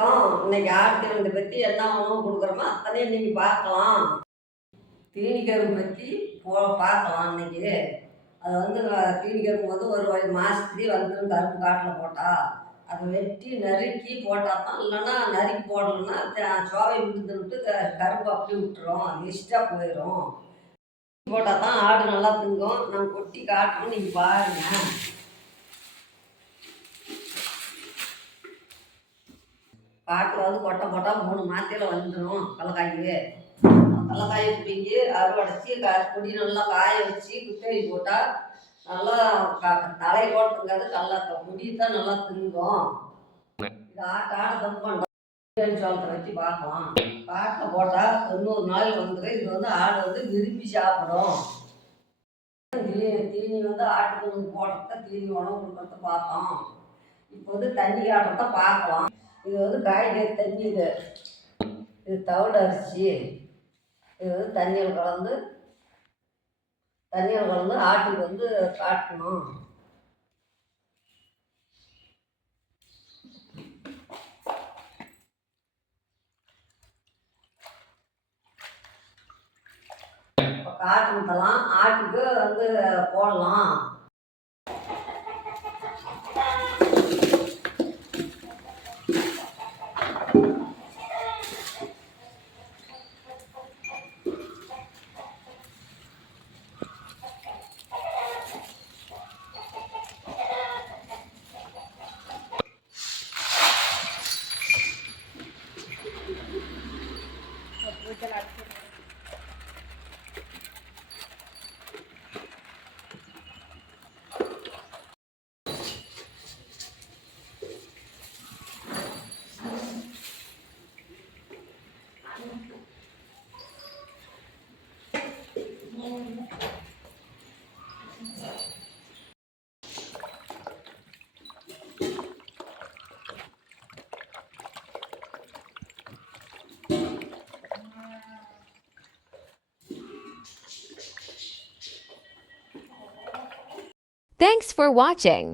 வணக்கம். இன்னைக்கு ஆட்டு தீவனத்தை பற்றி என்ன உணவு கொடுக்குறோமோ அத்தனையும் இன்னைக்கு பார்க்கலாம். தீனி கரும்பு பற்றி பார்க்கலாம் இன்னைக்கு. அது வந்து தீனி கரும்பு வந்து ஒரு மாதத்துலேயே வந்துடும். கரும்பு காட்டில் போட்டால் அதை வெட்டி நறுக்கி போட்டால் தான், இல்லைன்னா நறுக்கி போடணும்னா சோவை விட்டுட்டு கரும்பு அப்படி விட்டுரும், வேஸ்ட்டாக போயிடும். போட்டால் தான் ஆடு நல்லா திங்கும். நான் கொட்டி காட்டணும், நீங்கள் பாருங்கள். காட்டில் வந்து கொட்டை போட்டால் 3 மாதத்தில் வந்துடும். கடலக்காயை பிடிங்கி அறுவடைச்சி கொடி நல்லா காய வச்சு குத்தரி போட்டால் நல்லா தலையை போட திங்காது. முடி தான் நல்லா திங்கும். இது ஆட்டை தம் பண்ணுறோம். சோளத்தை வச்சு பார்க்கலாம். காட்டில் போட்டால் 90 நாள் வந்துடும். இது வந்து ஆடு வந்து விரும்பி சாப்பிடும். தீனி வந்து ஆட்டுக்கு போடுறத தீனி உணவு கொடுக்கறத பார்த்தோம். இப்போ வந்து தண்ணி காட்டுறத பார்க்கலாம். இது வந்து காய்கறி தண்ணி. இது தவிடு அரிசி. இது வந்து தண்ணியில் கலந்து ஆட்டுக்கு வந்து காட்டணும். இப்போ காட்டுனதெல்லாம் ஆட்டுக்கு வந்து போடலாம். Thanks for watching.